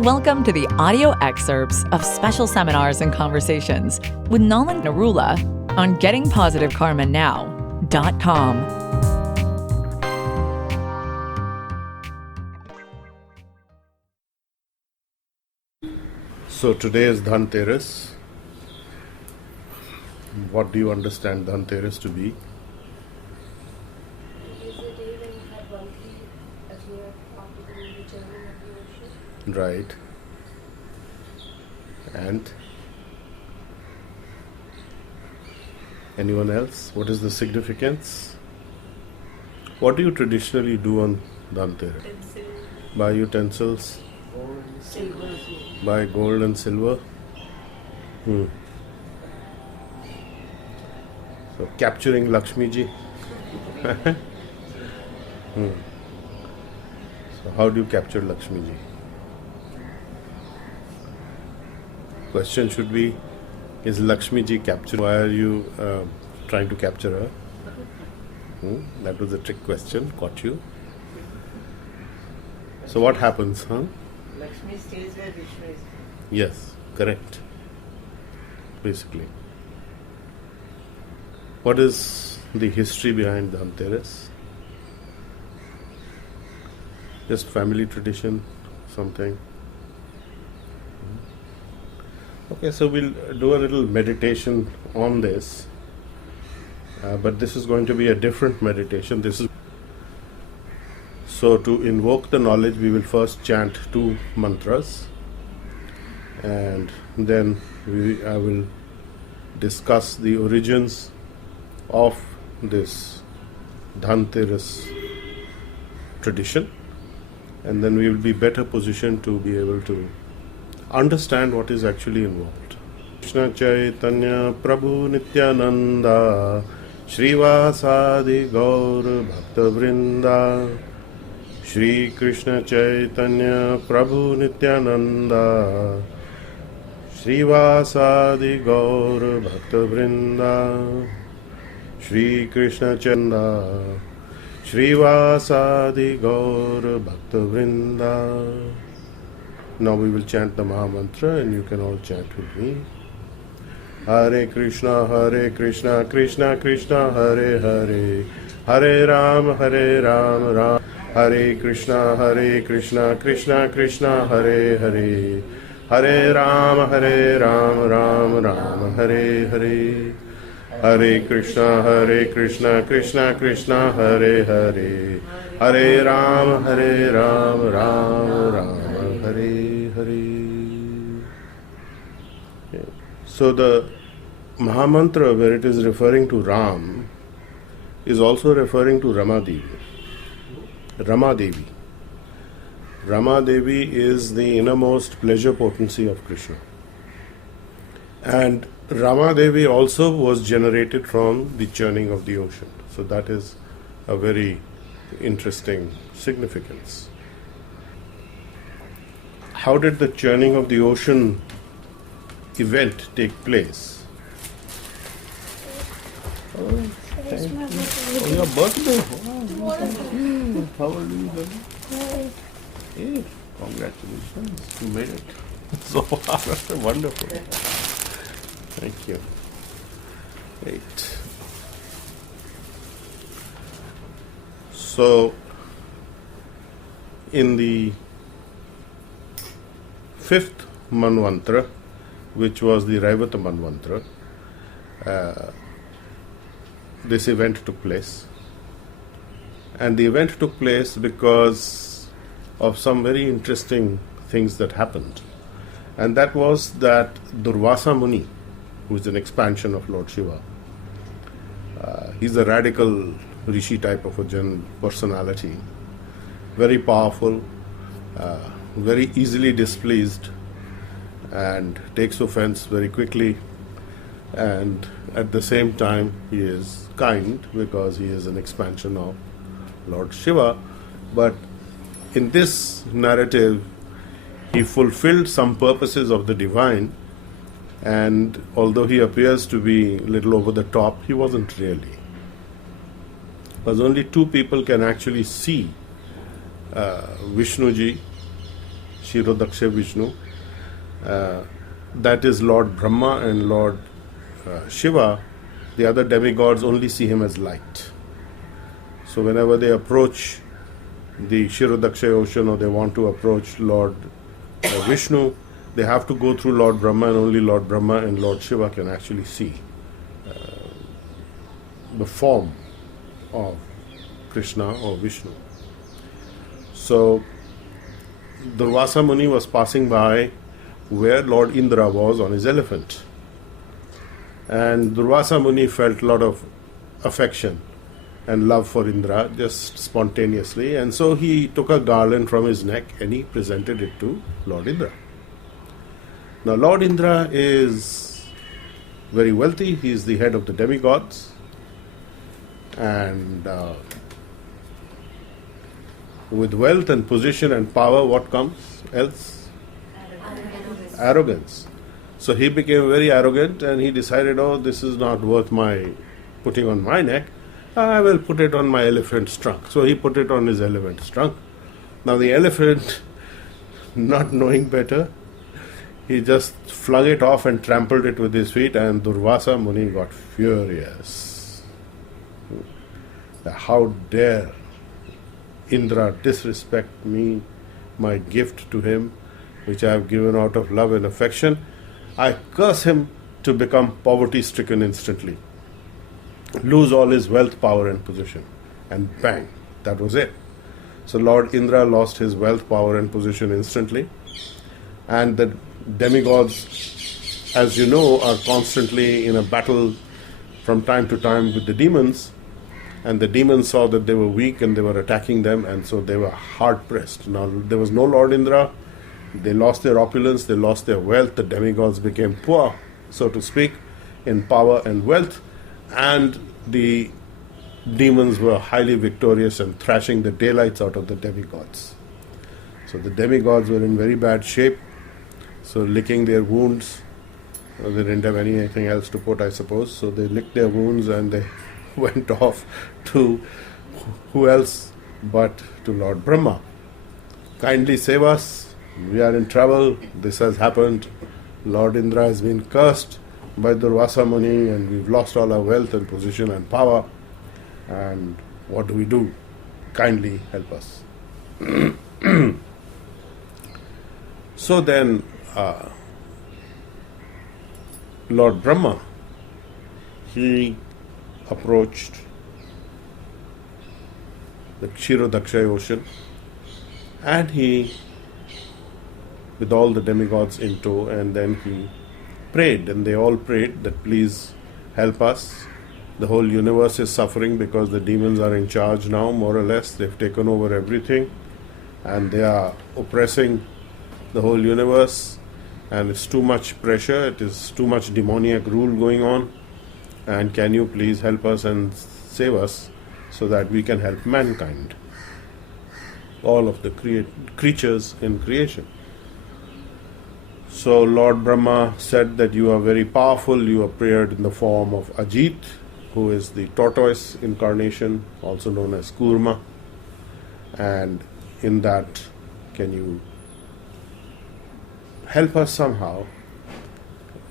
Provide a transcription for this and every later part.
Welcome to the audio excerpts of special seminars and conversations with Nolan Narula on gettingpositivekarmanow.com. So today is Dhanteras. What do you understand Dhanteras to be? It is a day when you had monthly a clear optical journey of the ocean. Right. And anyone else? What is the significance? What do you traditionally do on Dhanteras? Buy utensils? Silver. Buy gold and silver? So capturing Lakshmi ji. So how do you capture Lakshmi ji? Question should be, is Lakshmi ji captured? Why are you trying to capture her? That was a trick question, caught you. So what happens, Lakshmi stays where Vishnu is. Yes, correct. Basically. What is the history behind Dhanteras? Just family tradition, something? Okay, so we'll do a little meditation on this. But this is going to be a different meditation. So to invoke the knowledge, we will first chant 2 mantras. And then I will discuss the origins of this Dhanteras tradition, and then we will be better positioned to be able to understand what is actually involved. Krishna Chaitanya Prabhu Nityananda Shrivasadi Gaur Bhakta Vrinda Shri Krishna Chaitanya Prabhu Nityananda Shrivasadi Gaur Bhakta Vrinda Shri Krishna Chanda Shrivasadi Gaur Bhakta Vrinda. Now we will chant the Maha Mantra and you can all chant with me. Hare Krishna, Krishna Krishna, Hare Hare, Hare Ram, Ram, Hare Krishna, Krishna Krishna, Hare Hare, Hare Ram, Ram, Hare Hare. Hare Krishna, Krishna Krishna, Hare Hare, Hare Ram, Ram, Hare Hare. So the Mahamantra, where it is referring to Ram, is also referring to Rama Devi. Rama Devi. Rama Devi is the innermost pleasure potency of Krishna. And Rama Devi also was generated from the churning of the ocean. So that is a very interesting significance. How did the churning of the ocean event take place? Oh, your birthday. How old are you then? 8. Congratulations. You made it. So wonderful. Thank you. Great. So, in the 5th Manvantara, which was the Raivata Manvantara, this event took place. And the event took place because of some very interesting things that happened. And that was that Durvasa Muni, who is an expansion of Lord Shiva, he's a radical rishi type of a personality, very powerful, very easily displeased, and takes offense very quickly, and at the same time he is kind because he is an expansion of Lord Shiva. But in this narrative he fulfilled some purposes of the divine, and although he appears to be a little over the top, he wasn't really. Because only 2 people can actually see Vishnuji, Kshirodaksha Vishnu. That is Lord Brahma and Lord Shiva. The other demigods only see him as light. So whenever they approach the Kshirodaksha ocean or they want to approach Lord Vishnu, they have to go through Lord Brahma, and only Lord Brahma and Lord Shiva can actually see the form of Krishna or Vishnu. So Durvasa Muni was passing by where Lord Indra was on his elephant. And Durvasa Muni felt a lot of affection and love for Indra just spontaneously, and so he took a garland from his neck and he presented it to Lord Indra. Now Lord Indra is very wealthy, he is the head of the demigods, and with wealth and position and power, what comes else? Arrogance. So he became very arrogant and he decided, oh, this is not worth my putting on my neck, I will put it on my elephant's trunk. So he put it on his elephant's trunk. Now the elephant, not knowing better, he just flung it off and trampled it with his feet, and Durvasa Muni got furious. How dare Indra disrespect me, my gift to him, which I have given out of love and affection. I curse him to become poverty-stricken instantly, lose all his wealth, power and position. And bang, that was it. So Lord Indra lost his wealth, power and position instantly. And the demigods, as you know, are constantly in a battle from time to time with the demons. And the demons saw that they were weak and they were attacking them, and so they were hard pressed. Now there was no Lord Indra, they lost their opulence, they lost their wealth, the demigods became poor, so to speak, in power and wealth, and the demons were highly victorious and thrashing the daylights out of the demigods. So the demigods were in very bad shape, so licking their wounds, they didn't have anything else to put, I suppose, so they licked their wounds and they went off to who else but to Lord Brahma. Kindly save us, we are in trouble, this has happened, Lord Indra has been cursed by Durvasa Muni and we've lost all our wealth and position and power, and what do we do? Kindly help us. So then Lord Brahma, he approached the Kshirodaksha ocean, and he, with all the demigods in tow, and then he prayed, and they all prayed that please help us. The whole universe is suffering because the demons are in charge now, more or less. They've taken over everything and they are oppressing the whole universe, and it's too much pressure, it is too much demoniac rule going on, and can you please help us and save us so that we can help mankind, all of the creatures in creation. So Lord Brahma said that you are very powerful, you appeared in the form of Ajit, who is the tortoise incarnation, also known as Kurma, and in that, can you help us somehow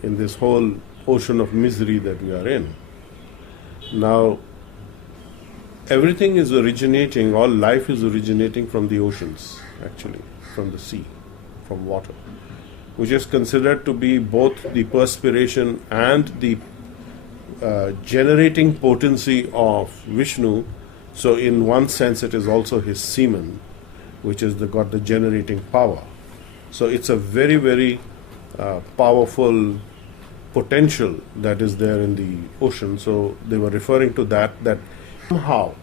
in this whole ocean of misery that we are in? Now, everything is originating, all life is originating from the oceans, actually, from the sea, from water, which is considered to be both the perspiration and the generating potency of Vishnu. So in one sense it is also his semen, which is got the generating power. So it's a very, very powerful potential that is there in the ocean. So they were referring to that somehow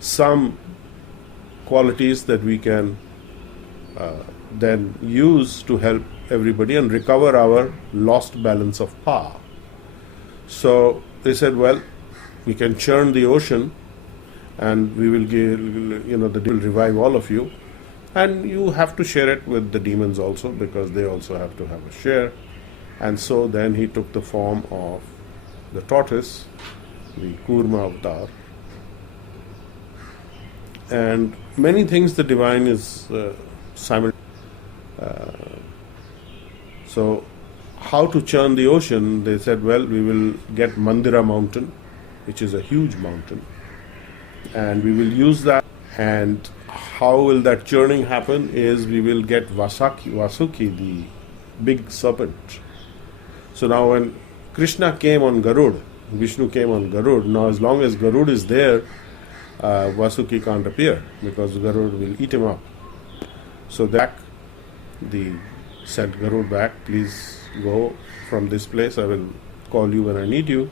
some qualities that we can then use to help everybody and recover our lost balance of power. So they said, well, we can churn the ocean and we will give, the will revive all of you, and you have to share it with the demons also, because they also have to have a share. And so then he took the form of the tortoise, the Kurma avatar, and many things the divine is simultaneous. So how to churn the ocean? They said, well, we will get Mandira mountain, which is a huge mountain, and we will use that. And how will that churning happen is we will get Vasuki, the big serpent. So now when Krishna came on Garud, Vishnu came on Garud, now as long as Garud is there, Vasuki can't appear because Garud will eat him up. So that the sent Garud back, please go from this place, I will call you when I need you.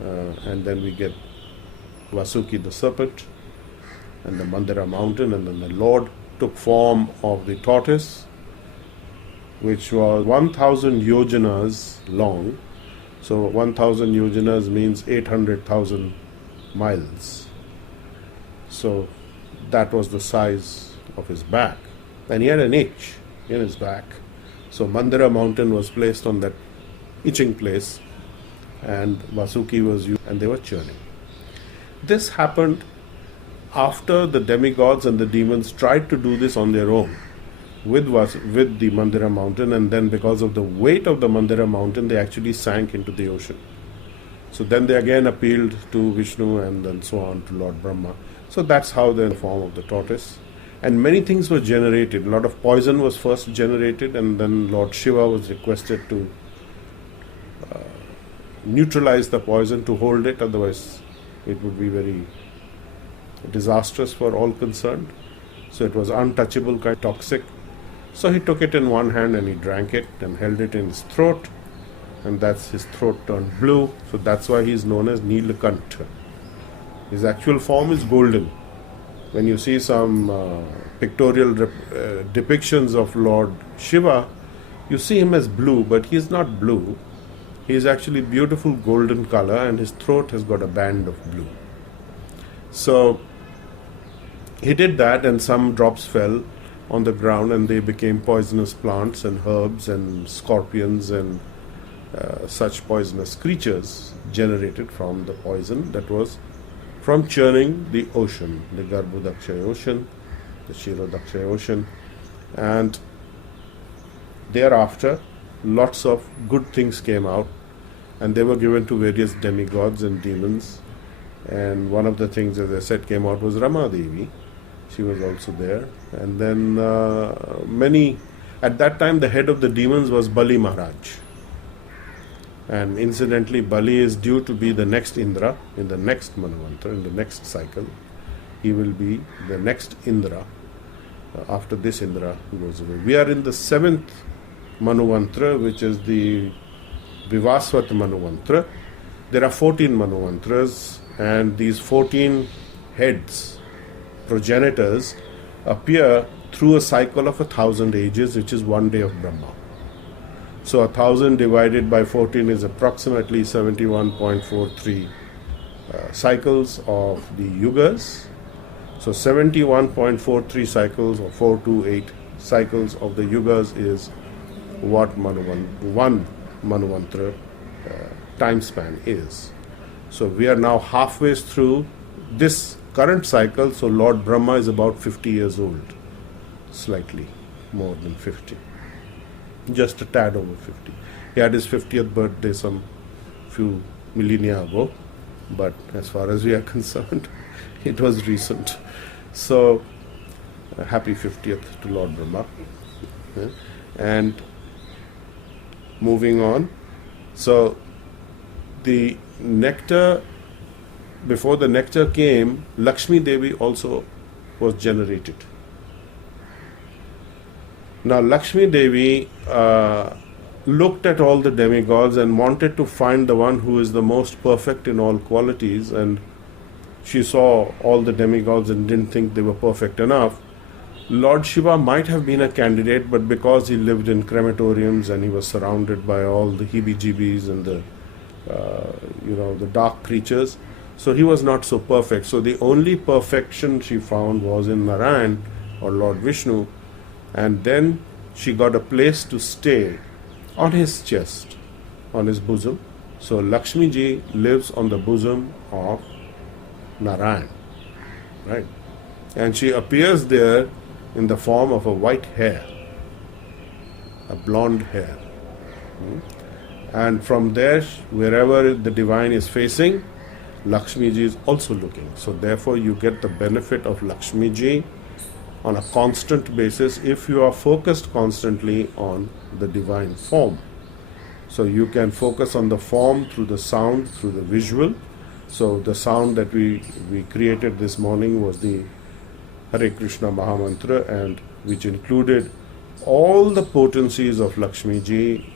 And then we get Vasuki the serpent and the Mandira mountain, and then the Lord took form of the tortoise, which was 1000 yojanas long. So 1000 yojanas means 800,000 miles. So that was the size of his back. And he had an itch in his back. So Mandira mountain was placed on that itching place, and Vasuki was used, and they were churning. This happened after the demigods and the demons tried to do this on their own with the Mandira mountain, and then because of the weight of the Mandira mountain, they actually sank into the ocean. So then they again appealed to Vishnu and then so on to Lord Brahma. So that's how the form of the tortoise. And many things were generated. A lot of poison was first generated, and then Lord Shiva was requested to neutralize the poison, to hold it, otherwise it would be very disastrous for all concerned. So it was untouchable, kind of toxic. So he took it in one hand and he drank it and held it in his throat, and that's his throat turned blue. So that's why he is known as Neelakantha. His actual form is golden. When you see some pictorial depictions of Lord Shiva, you see him as blue, but he is not blue. He is actually beautiful golden color, and his throat has got a band of blue. So he did that, and some drops fell on the ground, and they became poisonous plants and herbs and scorpions and such poisonous creatures generated from the poison that was from churning the ocean, the Garbhodakshaya ocean, the Kshirodakshaya ocean. And thereafter lots of good things came out, and they were given to various demigods and demons. And one of the things, as I said, came out was Rama Devi. She was also there. And then at that time the head of the demons was Bali Maharaj. And incidentally, Bali is due to be the next Indra in the next Manvantara, in the next cycle. He will be the next Indra after this Indra goes away. We are in the 7th Manvantara, which is the Vivaswat Manvantara. There are 14 Manvantaras, and these 14 heads, progenitors, appear through a cycle of 1,000 ages, which is one day of Brahma. So 1,000 divided by 14 is approximately 71.43 cycles of the yugas. So 71.43 cycles, or 428 cycles of the yugas, is what one Manvantara time span is. So we are now halfway through this current cycle. So Lord Brahma is about 50 years old, slightly more than 50. Just a tad over 50. He had his 50th birthday some few millennia ago, but as far as we are concerned, it was recent. So, happy 50th to Lord Brahma. Yeah. And moving on, so the nectar, before the nectar came, Lakshmi Devi also was generated. Now Lakshmi Devi looked at all the demigods and wanted to find the one who is the most perfect in all qualities, and she saw all the demigods and didn't think they were perfect enough. Lord Shiva might have been a candidate, but because he lived in crematoriums and he was surrounded by all the heebie-jeebies and the dark creatures, so he was not so perfect. So the only perfection she found was in Narayan, or Lord Vishnu. And then she got a place to stay on his chest, on his bosom. So Lakshmi ji lives on the bosom of Narayan, right? And she appears there in the form of a white hare. a blonde hair. And from there, wherever the divine is facing, Lakshmi ji is also looking. So therefore you get the benefit of Lakshmi ji on a constant basis if you are focused constantly on the divine form. So you can focus on the form through the sound, through the visual. So the sound that we created this morning was the Hare Krishna Mahamantra, and which included all the potencies of Lakshmi ji,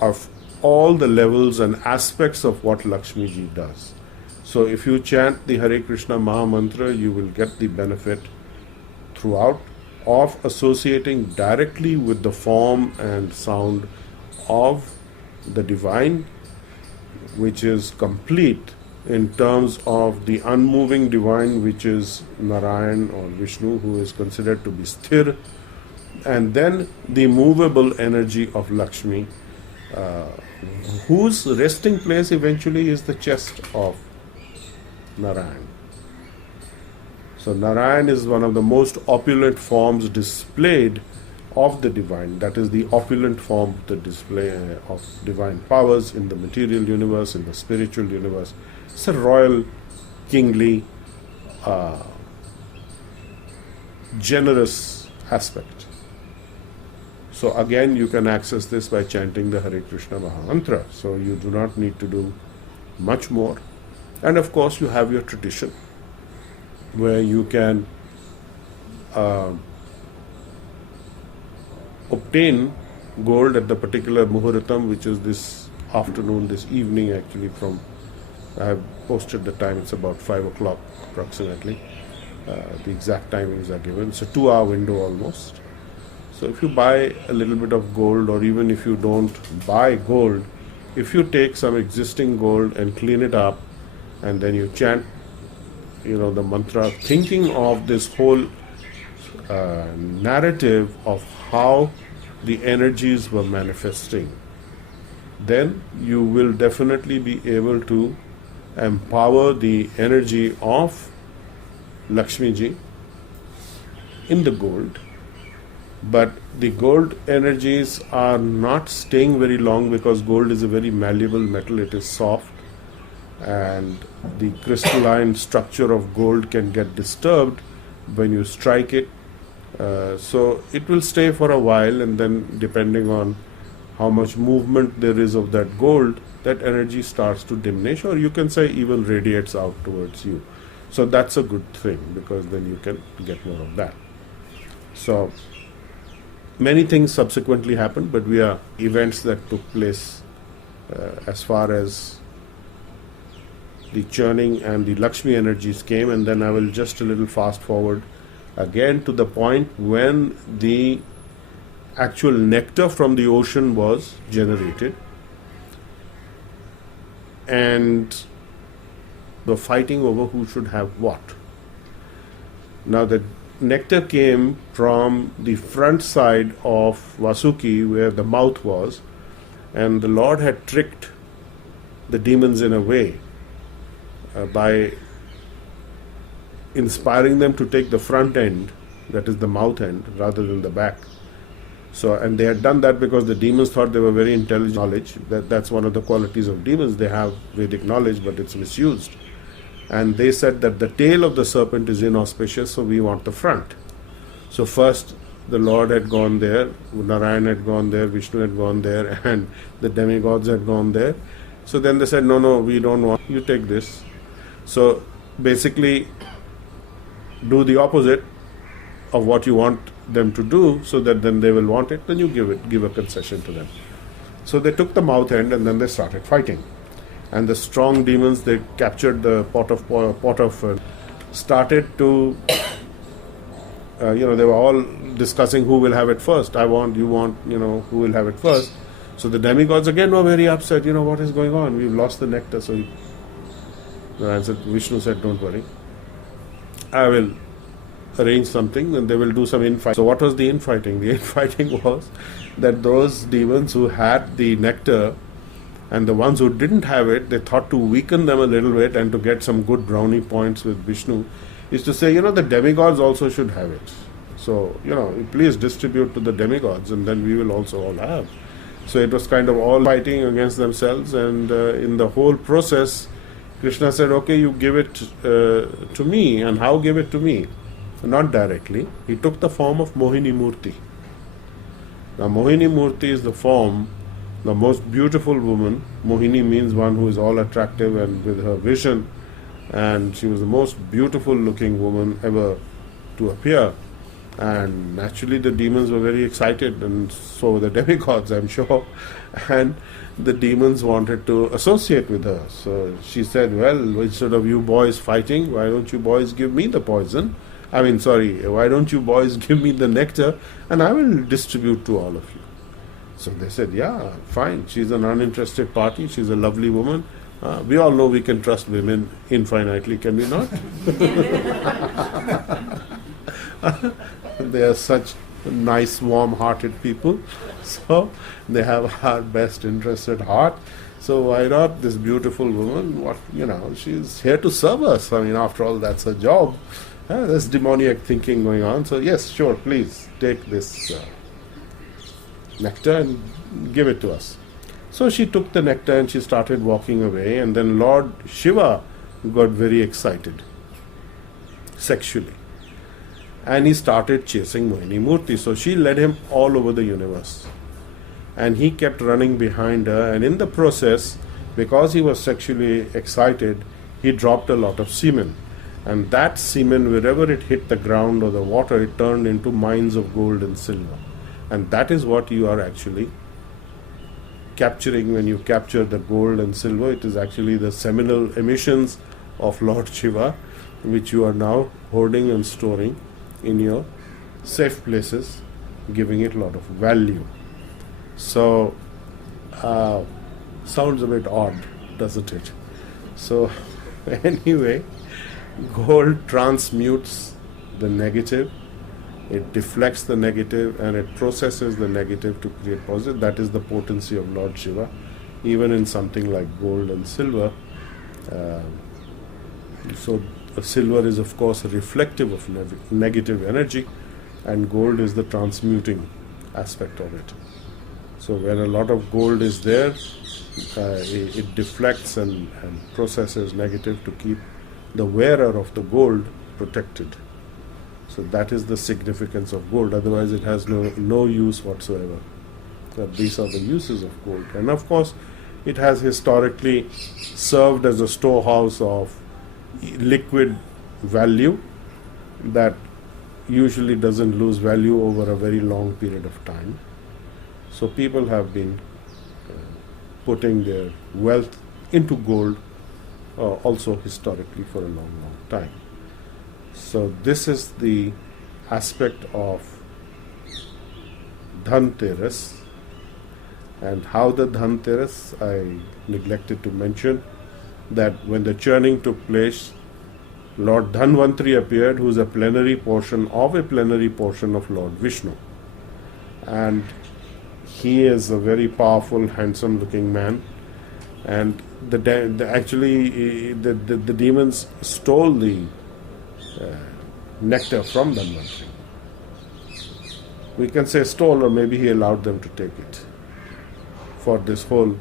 of all the levels and aspects of what Lakshmi ji does. So if you chant the Hare Krishna Mahamantra, you will get the benefit throughout of associating directly with the form and sound of the divine, which is complete in terms of the unmoving divine, which is Narayan or Vishnu, who is considered to be sthir, and then the movable energy of Lakshmi, whose resting place eventually is the chest of Narayan. So Narayan is one of the most opulent forms displayed of the divine. That is the opulent form, the display of divine powers in the material universe, in the spiritual universe. It's a royal, kingly, generous aspect. So again, you can access this by chanting the Hare Krishna Mahamantra. So you do not need to do much more. And of course, you have your tradition, where you can obtain gold at the particular muhurtam, which is this afternoon, this evening actually. From I have posted the time, it's about 5 o'clock approximately. The exact timings are given. It's a 2-hour window almost. So if you buy a little bit of gold, or even if you don't buy gold, if you take some existing gold and clean it up, and then you chant, the mantra, thinking of this whole narrative of how the energies were manifesting, then you will definitely be able to empower the energy of Lakshmi ji in the gold. But the gold energies are not staying very long, because gold is a very malleable metal. It is soft, and the crystalline structure of gold can get disturbed when you strike it. So it will stay for a while, and then depending on how much movement there is of that gold, that energy starts to diminish, or you can say even radiates out towards you. So that's a good thing, because then you can get more of that. So many things subsequently happened, but we are events that took place as far as the churning and the Lakshmi energies came. And then I will just a little fast forward again to the point when the actual nectar from the ocean was generated, and the fighting over who should have what. Now the nectar came from the front side of Vasuki, where the mouth was, and the Lord had tricked the demons in a way by inspiring them to take the front end, that is the mouth end, rather than the back. So, and they had done that because the demons thought they were very intelligent. Knowledge, that's one of the qualities of demons. They have Vedic knowledge, but it's misused. And they said that the tail of the serpent is inauspicious, so we want the front. So first the Lord had gone there, Narayan had gone there, Vishnu had gone there, and the demigods had gone there. So then they said, no, we don't want, you take this. So basically do the opposite of what you want them to do, so that then they will want it, then you give a concession to them. So they took the mouth end, and then they started fighting. And the strong demons, they captured the pot of started to they were all discussing who will have it first. I want, you want, who will have it first. So the demigods again were very upset. What is going on? We've lost the nectar. So Vishnu said, don't worry, I will arrange something, and they will do some infighting. So what was the infighting? The infighting was that those demons who had the nectar and the ones who didn't have it, they thought to weaken them a little bit and to get some good brownie points with Vishnu, is to say, the demigods also should have it. So, please distribute to the demigods and then we will also all have. So it was kind of all fighting against themselves, and in the whole process, Krishna said, okay, you give it to me. And how give it to me? Not directly. He took the form of Mohini Murti. Now, Mohini Murti is the form, the most beautiful woman. Mohini means one who is all attractive and with her vision. And she was the most beautiful looking woman ever to appear. And naturally the demons were very excited, and so were the demigods, I'm sure. And the demons wanted to associate with her. So she said, well, instead of you boys fighting, why don't you boys give me the poison? Why don't you boys give me the nectar and I will distribute to all of you. So they said, yeah, fine. She's an uninterested party. She's a lovely woman. We all know we can trust women infinitely, can we not? They are such nice, warm-hearted people. So they have our best interest at heart. So why not this beautiful woman? She's here to serve us. After all, that's her job. There's demoniac thinking going on. So yes, sure, please take this nectar and give it to us. So she took the nectar and she started walking away, and then Lord Shiva got very excited sexually. And he started chasing Mohini Murti. So she led him all over the universe. And he kept running behind her, and in the process, because he was sexually excited, he dropped a lot of semen. And that semen, wherever it hit the ground or the water, it turned into mines of gold and silver. And that is what you are actually capturing when you capture the gold and silver. It is actually the seminal emissions of Lord Shiva, which you are now hoarding and storing in your safe places, giving it a lot of value. So, sounds a bit odd, doesn't it? So, anyway, gold transmutes the negative, it deflects the negative, and it processes the negative to create positive. That is the potency of Lord Shiva, even in something like gold and silver. So silver is of course reflective of negative energy, and gold is the transmuting aspect of it. So when a lot of gold is there, it deflects and processes negative to keep the wearer of the gold protected. So that is the significance of gold. Otherwise it has no use whatsoever. These are the uses of gold. And of course it has historically served as a storehouse of liquid value that usually doesn't lose value over a very long period of time. So people have been putting their wealth into gold also historically for a long time. So this is the aspect of Dhanteras. And how the Dhanteras, I neglected to mention that when the churning took place, Lord Dhanvantari appeared, who is a plenary portion of Lord Vishnu. And he is a very powerful, handsome looking man. And the demons stole the nectar from Dhanvantari. We can say stole, or maybe he allowed them to take it for this whole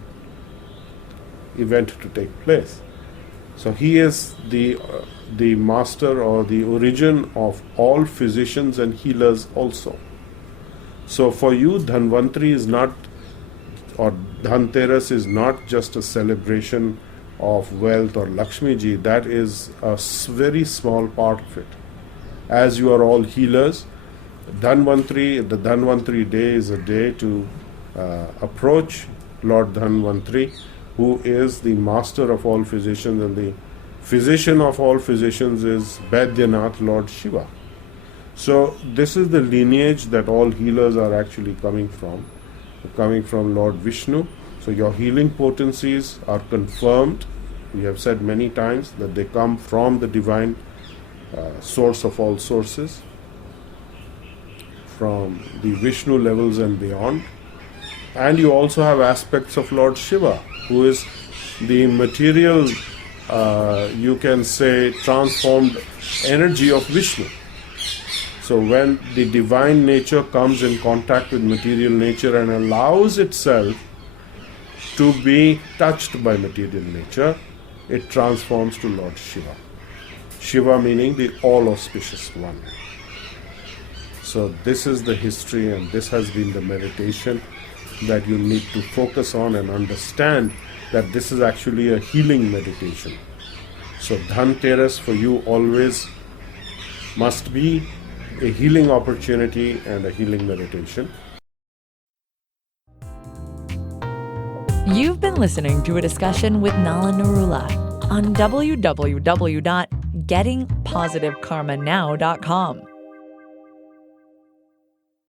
event to take place. So he is the master or the origin of all physicians and healers also. So for you, Dhanvantari is not, or Dhanteras is not just a celebration of wealth or Lakshmi ji. That is a very small part of it. As you are all healers, the Dhanvantari day is a day to approach Lord Dhanvantari, who is the master of all physicians, and the physician of all physicians is Vaidyanath, Lord Shiva. So this is the lineage that all healers are actually coming from Lord Vishnu. So your healing potencies are confirmed. We have said many times that they come from the divine source of all sources, from the Vishnu levels and beyond. And you also have aspects of Lord Shiva, who is the material, you can say, transformed energy of Vishnu. So when the divine nature comes in contact with material nature and allows itself to be touched by material nature, it transforms to Lord Shiva. Shiva meaning the all-auspicious one. So this is the history, and this has been the meditation that you need to focus on and understand that this is actually a healing meditation. So Dhanteras for you always must be a healing opportunity and a healing meditation. You've been listening to a discussion with Nala Narula on www.gettingpositivekarmanow.com.